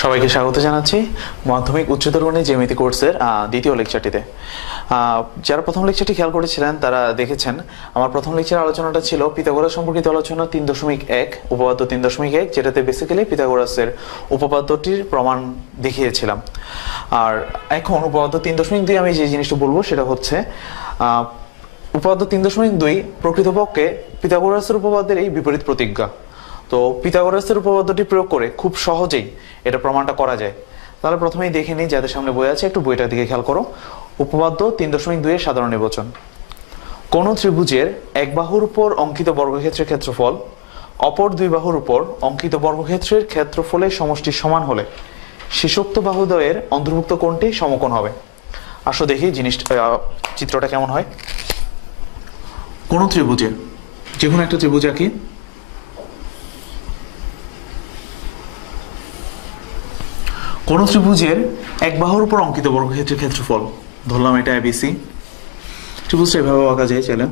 সবাইকে স্বাগত জানাচ্ছি মাধ্যমিক উচ্চতর গণিত জ্যামিতি কোর্সের দ্বিতীয় লেকচারটিতে। যারা প্রথম লেকচারটি খেয়াল করেছিলেন তারা দেখেছেন আমার প্রথম লেকচারের আলোচনাটা ছিল পিথাগোরাস সম্পর্কিত আলোচনা 3.1 উপপাদ্য 3.1, যেটাতে বেসিক্যালি পিথাগোরাসের উপপাদ্যটির প্রমাণ দেখিয়েছিলাম। আর এখন উপপাদ্য 3.2 আমি যে জিনিসটা বলবো সেটা হচ্ছে উপপাদ্য 3.2 প্রকৃতপক্ষে পিথাগোরাসের উপপাদ্যের এই বিপরীত প্রতিজ্ঞা। তো পিথাগোরাসের উপপাদ্যটি প্রয়োগ করে খুব সহজেই এটা প্রমাণটা করা যায়। তাহলে প্রথমেই দেখে নিই, যাদের সামনে বই আছে একটু বইটার দিকে খেয়াল করো। উপপাদ্য 3.2 এর সাধারণ নির্বচন। কোন ত্রিভুজের এক বাহুর উপর অঙ্কিত বর্গক্ষেত্রের ক্ষেত্রফল অপর দুই বাহুর উপর অঙ্কিত বর্গক্ষেত্রের ক্ষেত্রফলের সমষ্টি সমান হলে শেষোক্ত বাহুদ্বয়ের অন্তর্ভুক্ত কোণটি সমকোণ হবে। আসো দেখি চিত্রটা কেমন হয়। কোন ত্রিভুজের, যে কোনো একটা ত্রিভুজ আঁকি। কোন ত্রিভুজের এক বাহুর উপর অঙ্কিত বর্গক্ষেত্রের ক্ষেত্রফল, ধরলাম এটা এবিসি। ত্রিভুজটা এভাবে আঁকা যায় চাইলে।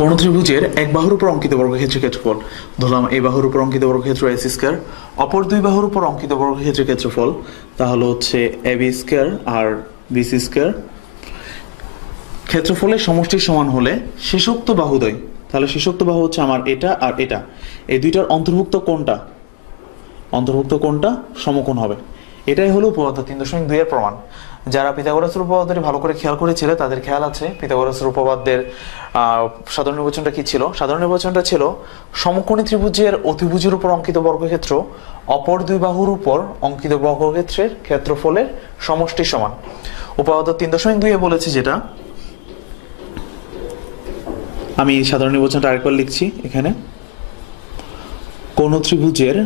কোন ত্রিভুজের এক বাহুর উপর অঙ্কিত বর্গক্ষেত্রের ক্ষেত্রফল, ধরলাম এই বাহুর উপর অঙ্কিত বর্গক্ষেত্র এসি স্কয়ার, অপর দুই বাহুর উপর অঙ্কিত বর্গক্ষেত্রের ক্ষেত্রফল তাহলে হচ্ছে এবি স্কয়ার আর বিসি স্কয়ার। ক্ষেত্রফলের সমষ্টির সমান হলে শেষোক্ত বাহুদ্বয়, তাহলে শেষোক্ত বাহু হচ্ছে আমার এটা আর এটা, এই দুইটার অন্তর্ভুক্ত কোণটা সমকোণ হবে। এটাই হলো উপপাদ্য 3.2 এর প্রমাণ। যারা পিথাগোরাসের উপপাদ্যটি ভালো করে খেয়াল করেছিল তাদের খেয়াল আছে পিথাগোরাসের উপপাদ্যের সাধারণ নির্বচনটা কি ছিল। সাধারণ নির্বচনটা ছিল সমকোণী ত্রিভুজের অতিভুজের উপর অঙ্কিত বর্গক্ষেত্র অপর দুই বাহুর উপর অঙ্কিত বর্গক্ষেত্রের ক্ষেত্রফলের সমষ্টি সমান। উপপাদ্য 3.2 এ বলেছে যেটা, আমি সাধারণ নির্বচনটা আরেকবার লিখছি এখানে। কোন ত্রিভুজের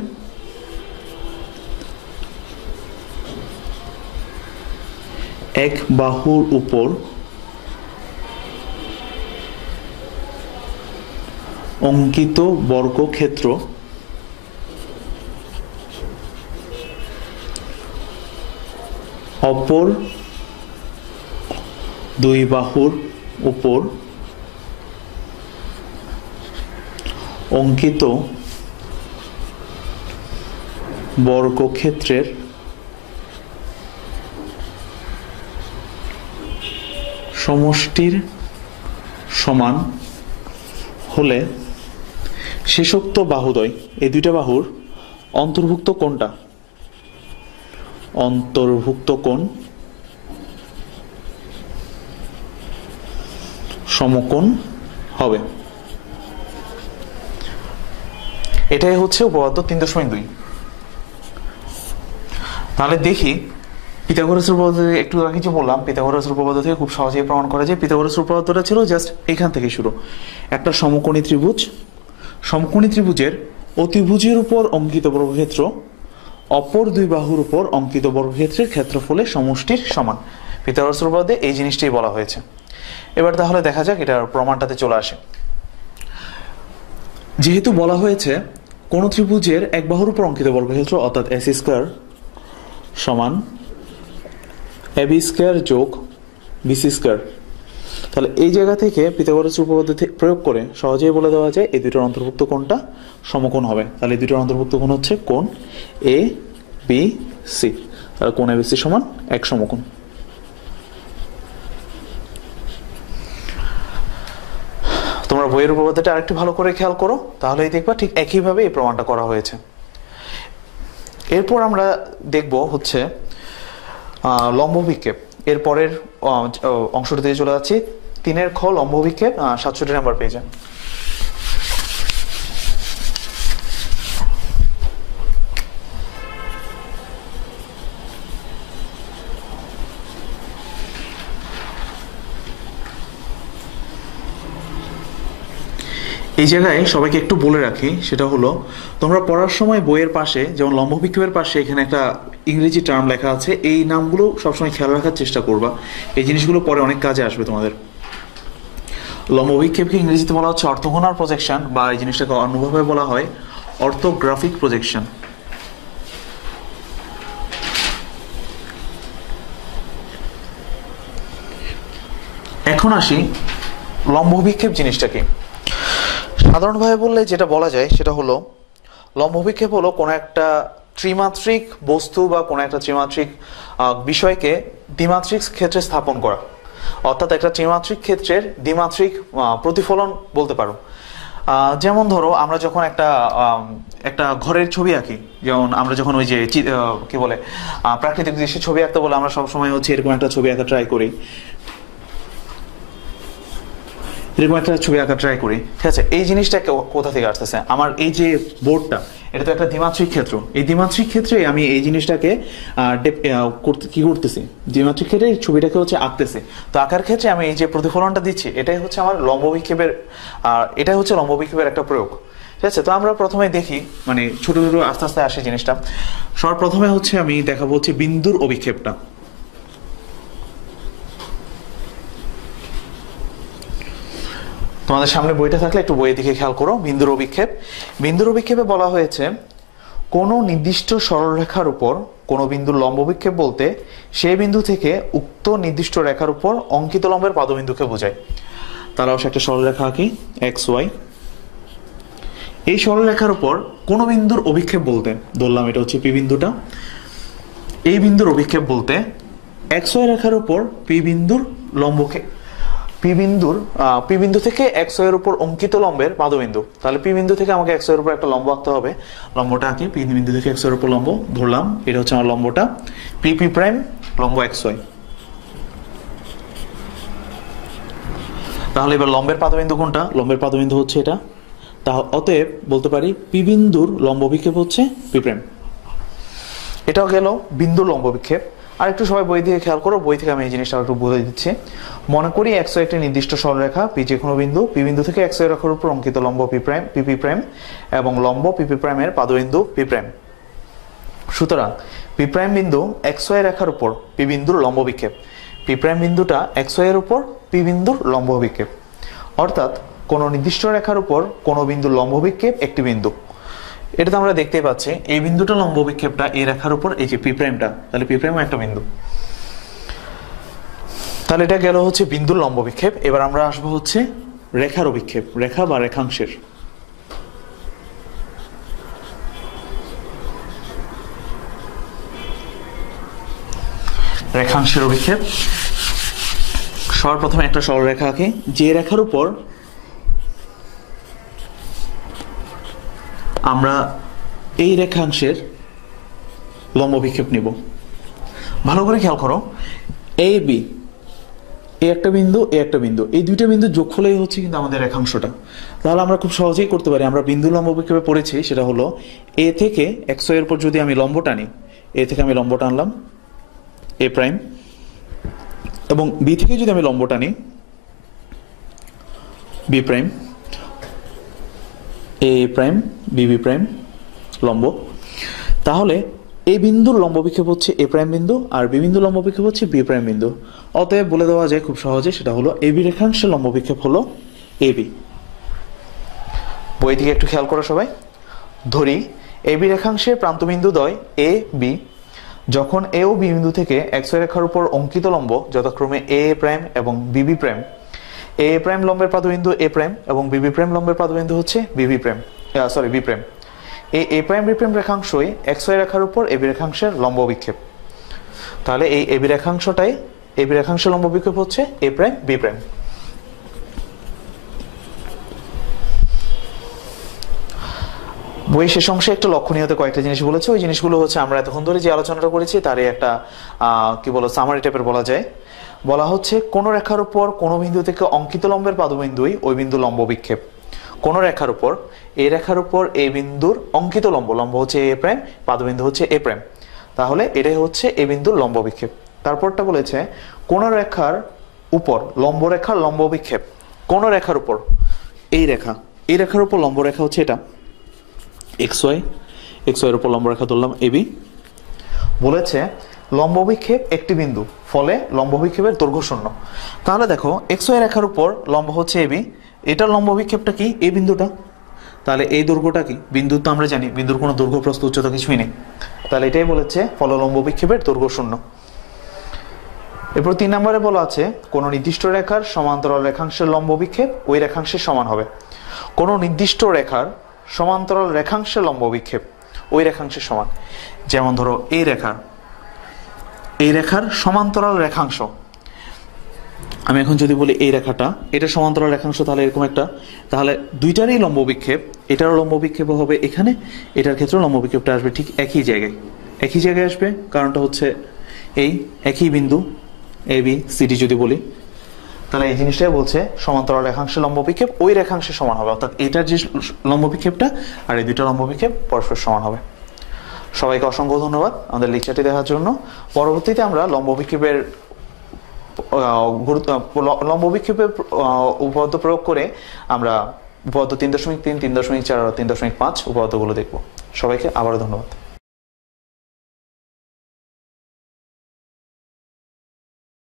এক বাহুর উপর অঙ্কিত বর্গক্ষেত্র অপর দুই বাহুর উপর অঙ্কিত বর্গক্ষেত্রের সমষ্টির সমান হলে শেষোক্ত বাহুদ্বয়, এই দুইটা বাহুর অন্তর্ভুক্ত কোণ সমকোণ হবে। এটাই হচ্ছে উপপাদ্য 3.2। তাহলে দেখি পিথাগোরাসের উপপাদ্য একটু আগে যে বললাম, পিথাগোরাসের উপপাদ্য থেকে খুব সহজেই প্রমাণ করা যায়। পিথাগোরাসের উপপাদ্যটা ছিল জাস্ট এখান থেকে শুরু। একটা সমকোণী ত্রিভুজের অতিভুজের উপর অঙ্কিত বর্গক্ষেত্র অপর দুই বাহুর উপর অঙ্কিত বর্গক্ষেত্রের ক্ষেত্রফলের সমষ্টির সমান। পিথাগোরাসের উপপাদ্যে এই জিনিসটাই বলা হয়েছে। এবার তাহলে দেখা যাক এটার প্রমাণটাতে চলে আসে। যেহেতু বলা হয়েছে কোন ত্রিভুজের এক বাহুর উপর অঙ্কিত বর্গক্ষেত্র অর্থাৎ এসি স্কয়ার সমান এবি স্কয়ার যোগ বিসি স্কয়ার, তাহলে এই জায়গা থেকে পিথাগোরাসের উপপাদ্য প্রয়োগ করে সহজেই বলে দেওয়া যায় এই দুটোর অন্তর্ভুক্ত কোণটা সমকোণ হবে। তাহলে এই দুটোর অন্তর্ভুক্ত কোণ হচ্ছে কোণ এ বি সি, তাহলে কোণ এ বি সি সমান এক সমকোণ। তোমরা বইয়ের উপপাদ্যটা আরেকটু ভালো করে খেয়াল করো, তাহলেই দেখবা ঠিক একইভাবে এই প্রমাণটা করা হয়েছে। এরপর আমরা দেখব হচ্ছে লম্ব বিক্ষেপ। এর পরের অংশটিতে চলে যাচ্ছি। 3 খ লম্ব বিক্ষেপ, 67 নাম্বার পেজে। এই জায়গায় সবাইকে একটু বলে রাখি, সেটা হলো তোমরা পড়ার সময় বইয়ের পাশে যেমন লম্ব বিক্ষেপের পাশে এখানে একটা ইংরেজি টার্ম লেখা আছে, এই নামগুলো সবসময় খেয়াল রাখার চেষ্টা করবা। এই জিনিসগুলো পরে অনেক কাজে আসবে তোমাদের। লম্ব বিক্ষেপকে ইংরেজিতে বলা হচ্ছে অর্থোগোনাল প্রজেকশন, বা এই জিনিসটাকে অন্যভাবে বলা হয় অর্থোগ্রাফিক প্রজেকশন। এখন আসি লম্ব অভিক্ষেপ জিনিসটা কি। সাধারণভাবে বললে যেটা বলা যায় সেটা হলো লম্ব অভিক্ষেপ হলো কোনো একটা ত্রিমাত্রিক বস্তু বা কোনো একটা ত্রিমাত্রিক বিষয়কে দ্বিমাত্রিক ক্ষেত্রে স্থাপন করা, অর্থাৎ একটা ত্রিমাত্রিক ক্ষেত্রের দ্বিমাত্রিক প্রতিফলন বলতে পারো। যেমন ধরো আমরা যখন একটা ঘরের ছবি আঁকি, যেমন আমরা যখন ওই যে কি বলে প্রাকৃতিক দৃশ্যের ছবি আঁকতে বলে আমরা সবসময় হচ্ছে এরকম একটা ছবি আঁকা ট্রাই করি, ঠিক আছে। এই জিনিসটা কোথা থেকে আসতেছে, আমার এই যে বোর্ডটা এটা তো একটা দ্বিমাত্রিক ক্ষেত্র, এই দ্বিমাত্রিক ক্ষেত্রে আমি এই জিনিসটাকে কি করতেছি, দ্বিমাত্রিক ক্ষেত্রে এই ছবিটাকে হচ্ছে আঁকতেছি। তো আঁকার ক্ষেত্রে আমি এই যে প্রতিফলনটা দিচ্ছি এটাই হচ্ছে আমার লম্ব বিক্ষেপের, এটাই হচ্ছে লম্ব বিক্ষেপের একটা প্রয়োগ, ঠিক আছে। তো আমরা প্রথমে দেখি, মানে ছোট ছোট আস্তে আস্তে আসে জিনিসটা। সর্বপ্রথমে হচ্ছে আমি দেখাবো হচ্ছে বিন্দুর অভিক্ষেপটা। তোমাদের সামনে বইটা থাকলে একটু বইয়ের দিকে খেয়াল করো। বিন্দুর অভিক্ষেপ, বিন্দুর অভিক্ষেপে বলা হয়েছে কোনো নির্দিষ্ট সরলরেখার উপর কোনো বিন্দুর লম্ব অভিক্ষেপ বলতে সেই বিন্দু থেকে উক্ত নির্দিষ্ট রেখার উপর অঙ্কিত লম্বের পাদবিন্দুকে বোঝায়। তারাও একটা সরলরেখা আঁকি এক্স ওয়াই। এই সরলরেখার উপর কোনো বিন্দুর অভিক্ষেপ বলতে, ধরলাম এটা হচ্ছে পি বিন্দুটা, এই বিন্দুর অভিক্ষেপ বলতে এক্স ওয়াই রেখার উপর পি বিন্দুর লম্বকে, পি বিন্দু থেকে এক্স ওয়াই এর উপর অঙ্কিত লম্বের পাদবিন্দু। তাহলে পি বিন্দু থেকে আমাকে এক্স ওয়াই এর উপর একটা লম্ব আঁকতে হবে। লম্বটা আঁকি, পি বিন্দু থেকে এক্স ওয়াই এর উপর লম্ব ধরলাম, এটা হচ্ছে আমার লম্বটা পি পি প্রাইম, লম্ব এক্স ওয়াই। তাহলে এবার লম্বের পাদবিন্দু কোনটা, লম্বের পাদবিন্দু হচ্ছে এটা। অতএব বলতে পারি পি বিন্দুর লম্ব বিক্ষেপ হচ্ছে পি প্রাইম। এটাও গেল বিন্দুর লম্ব বিক্ষেপ। আর একটু সবাই বই দিয়ে খেয়াল করো, বই থেকে আমি এই জিনিসটা একটু বলে দিচ্ছি। মনে করি এক্স ওয়াই একটি নির্দিষ্ট সরলরেখা, পি যে কোনো বিন্দু, পি বিন্দু থেকে এক্স ওয়াই রেখার উপর অঙ্কিত লম্ব P prime, P P prime এবং লম্ব পি পি প্রাইমের পাদবিন্দু পি প্রাইম। সুতরাং পি প্রাইম বিন্দু এক্স ওয়াই রেখার উপর পি বিন্দুর লম্ব বিক্ষেপ, পি প্রাইম বিন্দুটা এক্স ওয়াই এর উপর পি বিন্দুর লম্ব বিক্ষেপ। অর্থাৎ কোনো নির্দিষ্ট রেখার উপর কোনো বিন্দুর লম্ব বিক্ষেপ একটি বিন্দু। এটা তো আমরা দেখতেই পাচ্ছি এই বিন্দুটা লম্ব বিক্ষেপটা এই রেখার উপর, এই যে পি প্রাইমটা, তাহলে পি প্রাইম একটা বিন্দু। তাহলে এটা গেল হচ্ছে বিন্দুর লম্ব বিক্ষেপ। এবার আমরা আসবো হচ্ছে রেখার অভিক্ষেপ, রেখা বা রেখাংশের। রেখাংশের অভিক্ষেপ, সর্বপ্রথমে একটা সরলরেখা আঁকি, যে রেখার উপর আমরা এই রেখাংশের লম্ব বিক্ষেপ নিব। ভালো করে খেয়াল করো, এ বি, এ একটা বিন্দু, এ একটা বিন্দু, এই দুইটা বিন্দু যোগফলই হচ্ছে কিন্তু আমাদের রেখাংশটা। তাহলে আমরা খুব সহজেই করতে পারি, আমরা বিন্দু লম্ব বিক্ষেপে পড়েছি, সেটা হলো এ থেকে এক্স ওয়াই এর উপর যদি আমি লম্ব টানি, এ থেকে আমি লম্ব টানলাম এ প্রাইম, এবং বি থেকে যদি আমি লম্ব টানি বি প্রাইম, এ প্রাইম বি বি প্রাইম লম্ব, তাহলে এই বিন্দুর লম্ব বিক্ষেপ হচ্ছে এ প্রাইম বিন্দু আর বি বিন্দুর লম্ব বিক্ষেপ হচ্ছে বি প্রাইম বিন্দু। অতএব বলে দেওয়া যায় খুব সহজে, সেটা হলো এ বি রেখাংশের লম্ব বিক্ষেপ হলো এ বি। বই থেকে একটু খেয়াল করো সবাই। ধরি এ বি রেখাংশের প্রান্তবিন্দু দ্বয় এ বি যখন এ ও বি বিন্দু থেকে এক্স ওয়াই রেখার উপর অঙ্কিত লম্ব যথাক্রমে এ প্রাইম এবং বিবি প্রাইম, এ প্রাইম লম্বের পাদবিন্দু এ প্রাইম এবং বিবি প্রাইম লম্বের পাদবিন্দু হচ্ছে বিবি প্রাইম, বি প্রাইম। এই এ প্রাইম বি প্রাইম রেখাংশই এক্স ওয়াই রেখার উপর এবি রেখাংশের লম্ব বিক্ষেপ। তাহলে এই এবি রেখাংশটাই, এবি রেখাংশের লম্ব বিক্ষেপ হচ্ছে এ প্রাইম বি প্রাইম। বই শেষ অংশে একটা লক্ষণীয়তে কয়েকটা জিনিস বলেছে, ওই জিনিসগুলো হচ্ছে আমরা এতক্ষণ ধরে যে আলোচনাটা করেছি তারই একটা কি বলো সামারি টাইপের বলা যায়। বলা হচ্ছে কোন রেখার উপর কোন বিন্দু থেকে অঙ্কিত লম্বের পাদবিন্দুই ওই বিন্দু লম্ব বিক্ষেপ। কোন রেখার উপর, এই রেখার উপর এই বিন্দুর অঙ্কিত লম্ব, লম্ব হচ্ছে এ প্রাইম, পাদবিন্দু হচ্ছে এ প্রাইম, তাহলে এটাই হচ্ছে এই বিন্দুর লম্ব বিক্ষেপ। তারপরটা বলেছে কোন রেখার উপর লম্ব রেখার লম্ব বিক্ষেপ, কোন রেখার উপর, এই রেখা, এই রেখার উপর লম্ব রেখা হচ্ছে এটা এক্স ওয়াই, এক্স ওয়াই এর উপর লম্ব রেখা ধরলাম এবি। বলেছে লম্ব বিক্ষেপ একটি বিন্দু, ফলে লম্ব বিক্ষেপের দৈর্ঘ্য শূন্য। তাহলে দেখো এক্স ওয়াই রেখার উপর লম্ব হচ্ছে এবি, এটার লম্ব বিক্ষেপটা কি, এই বিন্দুটা, তাহলে এই দৈর্ঘ্যটা কি, বিন্দু তো আমরা জানি বিন্দুর কোনো দৈর্ঘ্য প্রস্থ উচ্চতা কিছুই নেই, তাহলে এটাই বলেছে ফলে লম্ব বিক্ষেপের দৈর্ঘ্য শূন্য। এরপর 3 নম্বরে বলা আছে কোন নির্দিষ্ট রেখার সমান্তরাল রেখাংশের লম্ব বিক্ষেপ ওই রেখাংশের সমান হবে। কোন নির্দিষ্ট রেখার সমান্তরাল রেখাংশের লম্ব বিক্ষেপ ওই রেখাংশের সমান। যেমন ধরো এই রেখার সমান্তরাল রেখাংশ, আমি এখন যদি বলি এই রেখাটা এটা সমান্তরাল রেখাংশ, তাহলে এরকম একটা, তাহলে দুইটারই লম্ব বিক্ষেপ, এটারও লম্ব বিক্ষেপ হবে এখানে, এটার ক্ষেত্রে লম্ব বিক্ষেপটা আসবে ঠিক একই জায়গায় আসবে। কারণটা হচ্ছে এই একই বিন্দু এ বি সি ডি যদি বলি, তাহলে এই জিনিসটাই বলছে সমান্তরাল রেখাংশের লম্ব বিক্ষেপ ওই রেখাংশের সমান হবে, অর্থাৎ এটার যে লম্ব বিক্ষেপটা আর এই দুইটা লম্ব বিক্ষেপ পরস্পর সমান হবে। সবাইকে অসংখ্য ধন্যবাদ আমাদের লেকচারটি দেখার জন্য। পরবর্তীতে আমরা লম্ব বিক্ষেপের উপপাদ্য প্রয়োগ করে আমরা উপপাদ্য 3.3, 3.4 আর 3.5 উপপাদ্যগুলো দেখব। সবাইকে আবারও ধন্যবাদ।